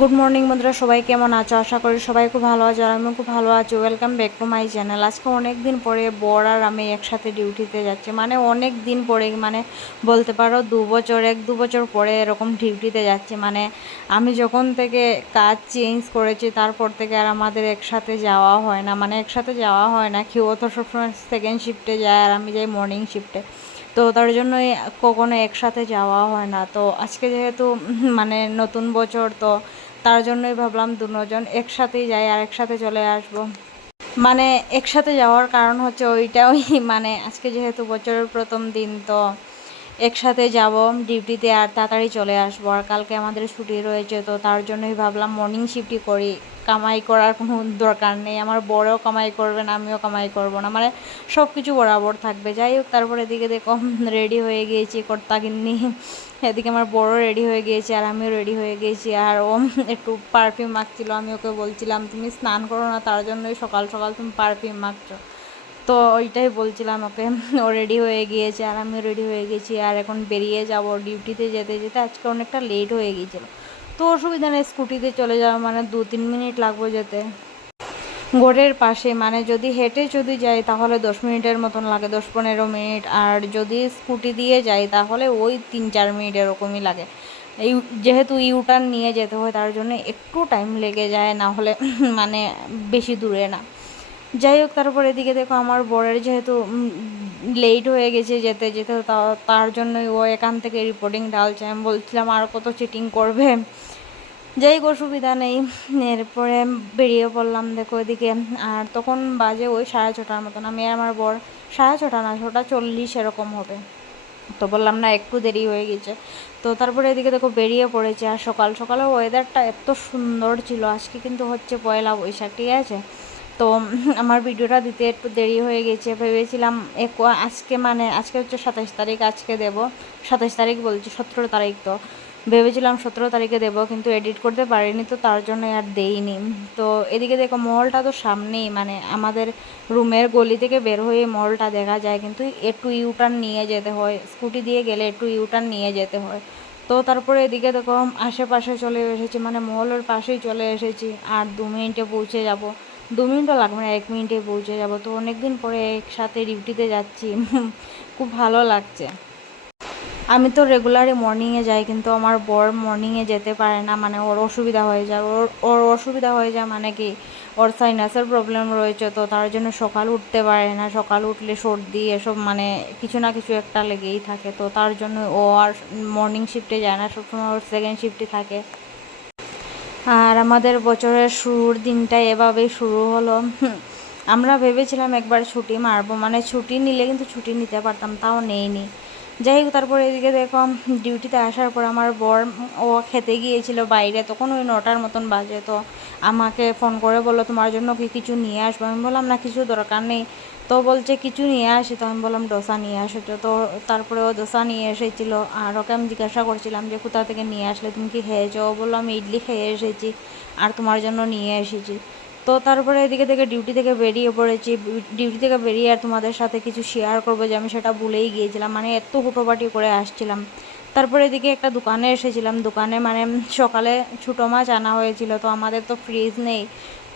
Good morning বন্ধুরা, সবাই কেমন আছো? আশা করি সবাই খুব ভালো আছো আর আমিও খুব ভালো আছি। Welcome back to my channel. আজকে অনেক দিন পরে বর আর আমি একসাথে ডিউটিতে যাচ্ছি, মানে অনেক দিন পরে, মানে বলতে পারো দু বছর পরে এরকম ডিউটিতে যাচ্ছি। মানে আমি যখন থেকে কাজ চেঞ্জ করেছি তারপর থেকে আর আমাদের একসাথে যাওয়া হয় না, মানে একসাথে যাওয়া হয় না কি, ও তো সবসময় সেকেন্ড শিফটে যায় আর আমি যাই মর্নিং শিফটে, তো তার জন্যই কখনো একসাথে যাওয়া হয় না। তো আজকে যেহেতু মানে নতুন বছর, তো তার জন্যই ভাবলাম দুজন একসাথেই যাই আর একসাথে চলে আসব। মানে একসাথে যাওয়ার কারণ হচ্ছে ওইটাই, মানে আজকে যেহেতু বছরের প্রথম দিন, তো একসাথে যাব ডিউটিতে আর তাড়াতাড়ি চলে আসবো। আর কালকে আমাদের ছুটি রয়েছে, তো তার জন্যই ভাবলাম মর্নিং শিফটই করি। কামাই করার কোনো দরকার নেই, আমার বড়ও কামাই করবে না, আমিও কামাই করব না, মানে সব কিছু বরাবর থাকবে। যাই হোক, তারপরে এদিকে দেখো রেডি হয়ে গিয়েছি কর্তা কিন্নি। এদিকে আমার বড় রেডি হয়ে গিয়েছে আর আমিও রেডি হয়ে গিয়েছি। আর ও একটু পারফিউম মাখছিল, আমি ওকে বলছিলাম তুমি স্নান করো না, তার জন্যই সকাল সকাল তুমি পারফিউম মাখছো। তো ওইটাই বলছিলাম ওকে। ও রেডি হয়ে গিয়েছে আর আমিও রেডি হয়ে গেছি আর এখন বেরিয়ে যাব ডিউটিতে যেতে যেতে। আজকে অনেকটা লেট হয়ে গিয়েছিলো, তো অসুবিধা নেই, স্কুটিতে চলে যাওয়া, মানে 2-3 মিনিট লাগবে যেতে। ঘরের পাশে, মানে যদি হেঁটে যদি যাই তাহলে 10 মিনিটের মতন লাগে, 10-15 মিনিট। আর যদি স্কুটি দিয়ে যাই তাহলে ওই 3-4 মিনিট এরকমই লাগে। এই যেহেতু ইউটার্ন নিয়ে যেতে হয় তার জন্য একটু টাইম লেগে যায়, না হলে মানে বেশি দূরে না। যাই হোক, তারপর এদিকে দেখো আমার বরের যেহেতু লেট হয়ে গেছে যেতে যেতে, তার জন্যই ও এখান থেকে রিপোর্টিং ডালছে। আমি বলছিলাম আর কত চিটিং করবে, যাই হোক অসুবিধা নেই। এরপরে বেরিয়ে পড়লাম দেখো এদিকে। আর তখন বাজে ওই 6:30টার মতন, আমি আর আমার বর 6:30 না, 6:40 এরকম হবে। তো বললাম না একটু দেরি হয়ে গেছে। তো তারপরে এদিকে দেখো বেরিয়ে পড়েছে। আর সকাল সকালে ওয়েদারটা এত সুন্দর ছিল। আজকে কিন্তু হচ্ছে পয়লা বৈশাখ, ঠিক আছে? তো আমার ভিডিওটা দিতে একটু দেরি হয়ে গেছে। ভেবেছিলাম আজকে, মানে আজকে হচ্ছে 27 তারিখ, আজকে দেব। 27 তারিখ বলছি, 17 তারিখ। তো ভেবেছিলাম 17 তারিখে দেবো, কিন্তু এডিট করতে পারিনি, তো তার জন্য আর দেইনি। তো এদিকে দেখো মহলটা তো সামনেই, মানে আমাদের রুমের গলি থেকে বের হয়ে মলটা দেখা যায়, কিন্তু একটু ইউটার্ন নিয়ে যেতে হয়, স্কুটি দিয়ে গেলে একটু ইউটার্ন নিয়ে যেতে হয়। তো তারপরে এদিকে দেখো আশেপাশে চলে এসেছি, মানে মহলের পাশেই চলে এসেছি। আর 2 মিনিটে পৌঁছে যাব। 2 মিনিটও লাগবে না, 1 মিনিটে পৌঁছে যাব। তো অনেক দিন পরে একসাথে ডিউটিতে যাচ্ছি। খুব ভালো লাগছে। আমি তো রেগুলারই মর্নিংয়ে যাই, কিন্তু আমার বর মর্নিংয়ে যেতে পারে না, মানে ওর অসুবিধা হয়ে যায়। ওর ওর অসুবিধা হয়ে যায় মানে কি, ওর সাইনাসের প্রবলেম রয়েছে, তো তার জন্য সকাল উঠতে পারে না। সকাল উঠলে সর্দি এসব, মানে কিছু না কিছু একটা লেগেই থাকে। তো তার জন্য ও আর মর্নিং শিফটে যায় না, সবসময় ওর সেকেন্ড শিফটে থাকে। আর আমাদের বছরের শুরুর দিনটাই এভাবেই শুরু হলো। আমরা ভেবেছিলাম একবার ছুটি মারবো, মানে ছুটি নিলে কিন্তু ছুটি নিতে পারতাম, তাও নেইনি। যাই হোক, তারপরে এদিকে দেখো ডিউটিতে আসার পর আমার বর ও খেতে গিয়েছিল বাইরে, তখন ওই 9টার মতন বাজে। তো আমাকে ফোন করে বললো তোমার জন্য কি কিছু নিয়ে আসবো? আমি বললাম না, কিছু দরকার নেই। তো বলছে কিছু নিয়ে আসি, তো আমি বললাম ডোসা নিয়ে এসেছো। তো তারপরে ও ডোসা নিয়ে এসেছিলো। আর ওকে আমি জিজ্ঞাসা করছিলাম যে কোথা থেকে নিয়ে আসলে, তুমি কি খেয়েছো? ও বললো আমি ইডলি খেয়ে এসেছি আর তোমার জন্য নিয়ে এসেছি। তো তারপরে এদিকে থেকে ডিউটি থেকে বেরিয়ে পড়েছি। ডিউটি থেকে বেরিয়ে আর তোমাদের সাথে কিছু শেয়ার করবো যে আমি সেটা ভুলেই গিয়েছিলাম, মানে এত হুটোপাটি করে আসছিলাম। তারপরে এদিকে একটা দোকানে এসেছিলাম, দোকানে মানে সকালে ছোটো মাছ আনা হয়েছিল। তো আমাদের তো ফ্রিজ নেই,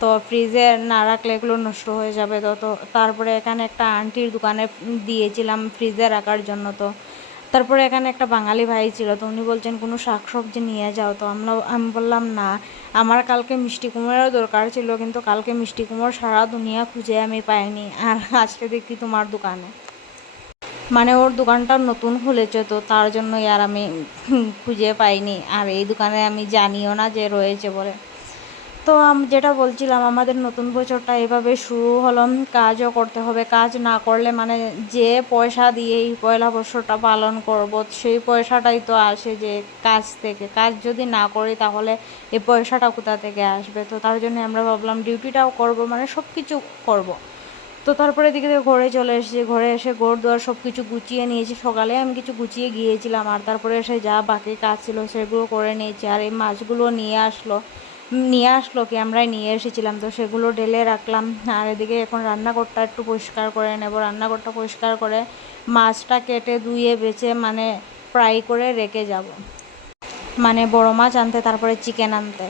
তো ফ্রিজে না রাখলে এগুলো নষ্ট হয়ে যাবে। তো তারপরে এখানে একটা আন্টির দোকানে দিয়েছিলাম ফ্রিজে রাখার জন্য। তো তারপরে এখানে একটা বাঙালি ভাই ছিল, তো উনি বলছেন কোনো শাক সবজি নিয়ে যাও। তো আমি বললাম না, আমার কালকে মিষ্টি কুমড়োরও দরকার ছিল, কিন্তু কালকে মিষ্টি কুমড়ো সারা দুনিয়া খুঁজে আমি পাইনি। আর আজকে দেখি তোমার দোকানে, মানে ওর দোকানটা নতুন খুলেছে, তো তার জন্যই আর আমি খুঁজে পাইনি। আর এই দোকানে আমি জানিও না যে রয়েছে বলে। তো যেটা বলছিলাম, আমাদের নতুন বছরটা এভাবে শুরু হলো। কাজও করতে হবে, কাজ না করলে মানে যে পয়সা দিয়ে এই পয়লা বছরটা পালন করব, সেই পয়সাটাই তো আসে যে কাজ থেকে। কাজ যদি না করি তাহলে এই পয়সাটা কোথা থেকে আসবে? তো তার জন্য আমরা ভাবলাম ডিউটিটাও করব, মানে সব কিছু করব। তো তারপরে এদিকে ঘরে চলে এসেছি, ঘরে এসে ঘর দুয়ার সব কিছু গুছিয়ে নিয়েছি। সকালে আমি কিছু গুছিয়ে গিয়েছিলাম, আর তারপরে এসে যা বাকি কাজ ছিল সেগুলো করে নিয়েছি। আর এই মাছগুলো নিয়ে আসলো কি, আমরাই নিয়ে এসেছিলাম, তো সেগুলো ঢেলে রাখলাম। আর এদিকে এখন রান্নাঘরটা একটু পরিষ্কার করে নেব। রান্নাঘরটা পরিষ্কার করে মাছটা কেটে ধুয়ে বেছে মানে ফ্রাই করে রেখে যাব। মানে বড় মাছ আনতে, তারপরে চিকেন আনতে।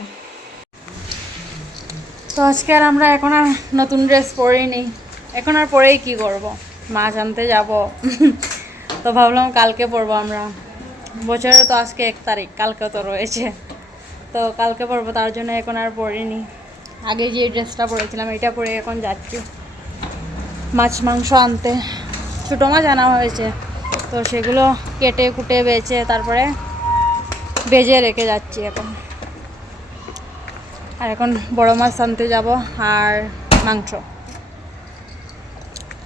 তো আজকে আর আমরা এখন আর নতুন ড্রেস পরিনি, এখন আর পরেই কি করব, মাছ আনতে যাব। তো ভাবলাম কালকে পরবো আমরা, বছরের তো আজকে 1 তারিখ, কালকে তো রয়েছে, তো কালকে পরবো, তার জন্য এখন আর পরিনি। আগে যে ড্রেসটা পরেছিলাম এটা পরে এখন যাচ্ছি মাছ মাংস আনতে। ছোটো মাছ আনা হয়েছে, তো সেগুলো কেটে কুটে বেছে তারপরে ভেজে রেখে যাচ্ছি এখন। আর এখন বড় মাছ আনতে যাব আর মাংস।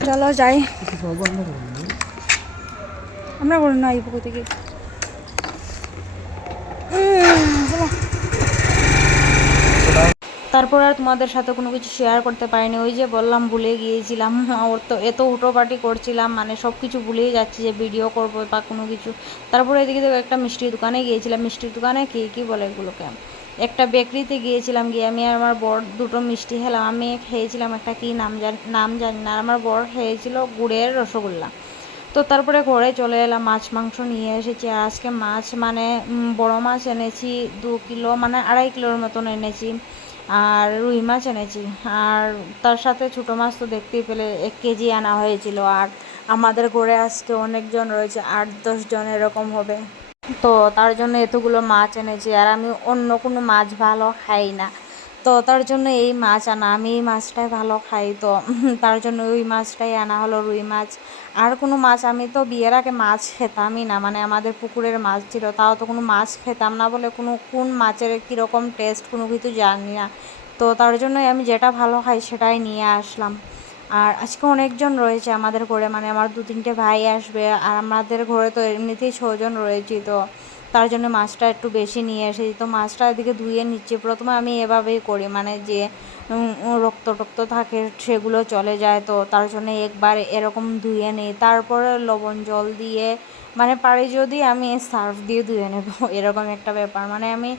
চলো যাই, আমরা বলি না এই পুকুর থেকে। তারপর আর তোমাদের সাথে কোনো কিছু শেয়ার করতে পারিনি, ওই যে বললাম ভুলে গিয়েছিলাম। ওর তো এত হুটোপাটি করছিলাম, মানে সব কিছু ভুলেই যাচ্ছি যে ভিডিও করবো বা কোনো কিছু। তারপরে এদিকে দেখো একটা মিষ্টির দোকানে গিয়েছিলাম, মিষ্টির দোকানে কী বলে এগুলোকে, একটা বেকারিতে গিয়েছিলাম, গিয়ে আমি আর আমার বর দুটো মিষ্টি খেলাম। আমি খেয়েছিলাম একটা কী নাম জানি না, আর আমার বর খেয়েছিল গুড়ের রসগোল্লা। তো তারপরে ঘরে চলে এলাম, মাছ মাংস নিয়ে এসেছি। আর আজকে মাছ মানে বড় মাছ এনেছি 2 কিলো, মানে 2.5 কিলোর মতন এনেছি। আর রুই মাছ এনেছি, আর তার সাথে ছোটো মাছ তো দেখতেই পেলে 1 কেজি আনা হয়েছিল। আর আমাদের ঘরে আজকে অনেকজন রয়েছে, 8-10 জন এরকম হবে, তো তার জন্য এতগুলো মাছ এনেছি। আর আমি অন্য কোনো মাছ ভালো খাই না, তো তার জন্য এই মাছ আনা, আমি এই মাছটাই ভালো খাই, তো তার জন্য ওই মাছটাই আনা হলো, রুই মাছ। আর কোনো মাছ, আমি তো বিয়ের আগে মাছ খেতামই না, মানে আমাদের পুকুরের মাছ ছিল, তাও তো কোনো মাছ খেতাম না বলে কোন মাছের কীরকম টেস্ট কোনো কিছু জানি না, তো তার জন্যই আমি যেটা ভালো খাই সেটাই নিয়ে আসলাম। আর আজকে অনেকজন রয়েছে আমাদের ঘরে, মানে আমার 2-3টে ভাই আসবে, আর আমাদের ঘরে তো এমনিতেই 6 জন রয়েছি, তো তার জন্য মাছটা একটু বেশি নিয়ে এসেছি। তো মাছটা এদিকে ধুয়ে নিচ্ছি, প্রথমে আমি এভাবেই করি, মানে যে রক্ত টক্ত থাকে সেগুলো চলে যায়, তো তার জন্য একবার এরকম ধুয়ে নিই, তারপরে লবণ জল দিয়ে, মানে পারি যদি আমি সার্ফ দিয়ে ধুয়ে নেব। এরকম একটা ব্যাপার, মানে আমি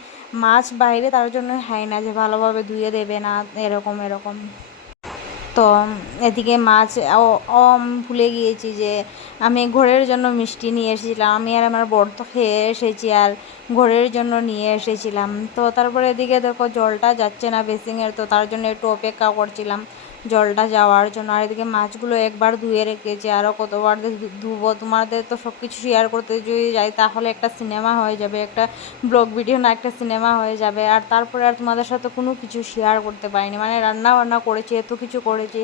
মাছ বাইরে তার জন্য খাই না যে ভালোভাবে ধুয়ে দেবে না, এরকম। তো এদিকে মাছ ভুলে গিয়েছি যে আমি ঘরের জন্য মিষ্টি নিয়ে এসেছিলাম, আমি আর আমার বর তো খেয়ে এসেছি, আর ঘরের জন্য নিয়ে এসেছিলাম। তো তারপরে এদিকে দেখো জলটা যাচ্ছে না বেসিংয়ের, তো তার জন্য একটু অপেক্ষা করছিলাম জলটা যাওয়ার জন্য। আর এদিকে মাছগুলো একবার ধুয়ে রেখেছি, আরও কতবার ধুবো, তোমাদের তো সব কিছু শেয়ার করতে যদি যাই তাহলে একটা সিনেমা হয়ে যাবে, একটা ব্লগ ভিডিও না, একটা সিনেমা হয়ে যাবে। আর তারপরে আর তোমাদের সাথে কোনো কিছু শেয়ার করতে পারিনি, মানে রান্না বান্না করেছি, এত কিছু করেছি,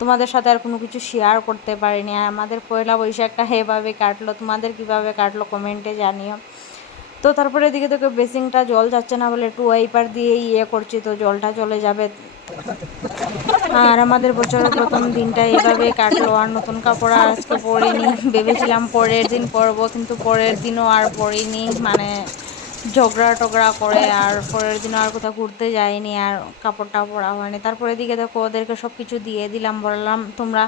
তোমাদের সাথে আর কোনো কিছু শেয়ার করতে পারিনি। আর আমাদের পয়লা বৈশাখটা এভাবে কাটলো, তোমাদের কিভাবে কাটলো কমেন্টে জানিও। তো তারপরে এদিকে দেখো বেসিংটা জল যাচ্ছে না বলে একটু ওয়াইপার দিয়ে করছি, তো জলটা চলে যাবে। আর আমাদের বছরের প্রথম দিনটা এভাবে কাটলো। আর নতুন কাপড় আর আজকে পরিনি, ভেবেছিলাম পরের দিন পরবো, কিন্তু পরের দিনও আর পরিনি, মানে ঝগড়া টগড়া করে আর পরের দিনও আর কোথাও ঘুরতে যাইনি, আর কাপড়টাও পরা হয়নি। তারপরে দিকে দেখো ওদেরকে সব কিছু দিয়ে দিলাম, বললাম তোমরা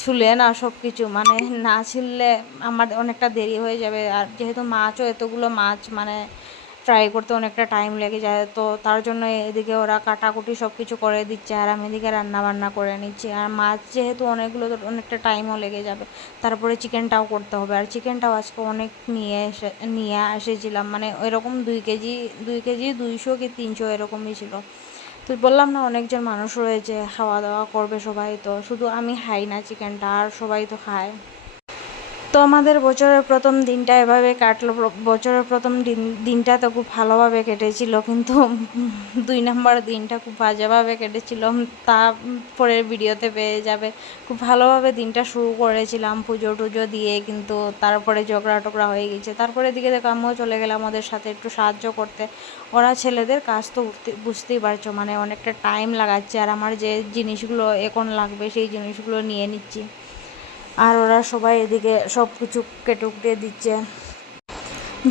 ছুলে না সব কিছু, মানে না ছিললে আমার অনেকটা দেরি হয়ে যাবে। আর যেহেতু মাছও এতগুলো মাছ, মানে ফ্রাই করতে অনেকটা টাইম লেগে যায়, তো তার জন্য এদিকে ওরা কাটাকুটি সব কিছু করে দিচ্ছে, আর আমি এদিকে রান্না বান্না করে নিচ্ছি। আর মাছ যেহেতু অনেকগুলো, তো অনেকটা টাইমও লেগে যাবে। তারপরে চিকেনটাও করতে হবে, আর চিকেনটাও আজকে অনেক নিয়ে এসেছিলাম, মানে এরকম 2 কেজি 200 কি 300 এরকমই ছিল। তো বললাম না অনেকজন মানুষ রয়েছে, খাওয়া দাওয়া করবে সবাই, তো শুধু আমি খাই না চিকেনটা, আর সবাই তো খায়। তো আমাদের বছরের প্রথম দিনটা এভাবে কাটলো। বছরের প্রথম দিনটা তো খুব ভালোভাবে কেটেছিল, কিন্তু 2 নম্বর দিনটা খুব বাজেভাবে কেটেছিল, তা পরের ভিডিওতে পেয়ে যাবে। খুব ভালোভাবে দিনটা শুরু করেছিলাম পুজো টুজো দিয়ে, কিন্তু তারপরে ঝগড়া টগড়া হয়ে গেছে। তারপরে দিকে দেখো আমিও চলে গেলাম ওদের সাথে একটু সাহায্য করতে। ওরা ছেলেদের কাজ তো বুঝতেই পারছো, মানে অনেকটা টাইম লাগাচ্ছে, আর আমার যে জিনিসগুলো এখন লাগবে সেই জিনিসগুলো নিয়ে নিচ্ছি। আর ওরা সবাই এদিকে সব কিছু কেটে কুটে দিচ্ছে।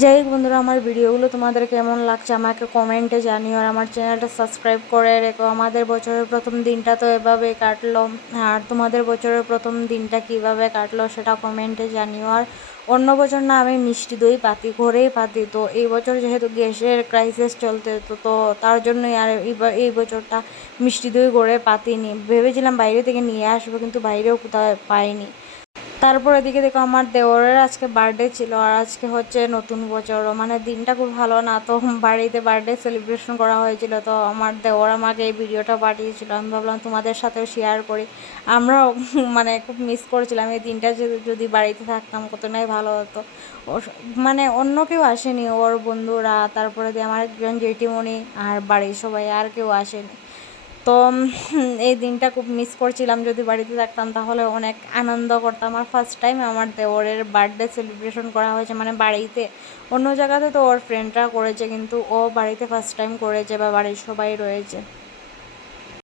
যাই হোক বন্ধুরা, আমার ভিডিওগুলো তোমাদের কেমন লাগছে আমাকে কমেন্টে জানিও, আর আমার চ্যানেলটা সাবস্ক্রাইব করে রেখো। আমাদের বছরের প্রথম দিনটা তো এভাবে কাটলো, আর তোমাদের বছরের প্রথম দিনটা কিভাবে কাটলো সেটা কমেন্টে জানিও। আর অন্য বছর না আমি মিষ্টি দই পাতি, ঘরেই পাতি, তো এই বছর যেহেতু গ্যাসের ক্রাইসিস চলতে, তো তার জন্যই আর এই বছরটা মিষ্টি দই ঘরে পাতিনি। ভেবেছিলাম বাইরে থেকে নিয়ে আসবো, কিন্তু বাইরেও কোথাও পাইনি, তারপর এদিকে দেখো আমার দেওরের আজকে বার্থডে ছিল, আর আজকে হচ্ছে নতুন বছরও, মানে দিনটা খুব ভালো না, তো বাড়িতে বার্থডে সেলিব্রেশন করা হয়েছিল। তো আমার দেওর আমাকে এই ভিডিওটা পাঠিয়েছিল, আমি ভাবলাম তোমাদের সাথেও শেয়ার করি। আমরাও মানে খুব মিস করেছিলাম এই দিনটা, যদি বাড়িতে থাকতাম কতটাই ভালো হতো। ও মানে অন্য কেউ আসেনি, ওর বন্ধুরা, তারপরে দিয়ে আমার একজন জেঠিমণি আর বাড়ির সবাই, আর কেউ আসেনি। তো এই দিনটা খুব মিস করছিলাম, যদি বাড়িতে থাকতাম তাহলে অনেক আনন্দ করতাম। আর ফার্স্ট টাইম আমার দেওরের বার্থডে সেলিব্রেশন করা হয়েছে, মানে বাড়িতে। অন্য জায়গাতে তো ওর ফ্রেন্ডরা করেছে, কিন্তু ও বাড়িতে ফার্স্ট টাইম করেছে, বা বাড়ির সবাই রয়েছে।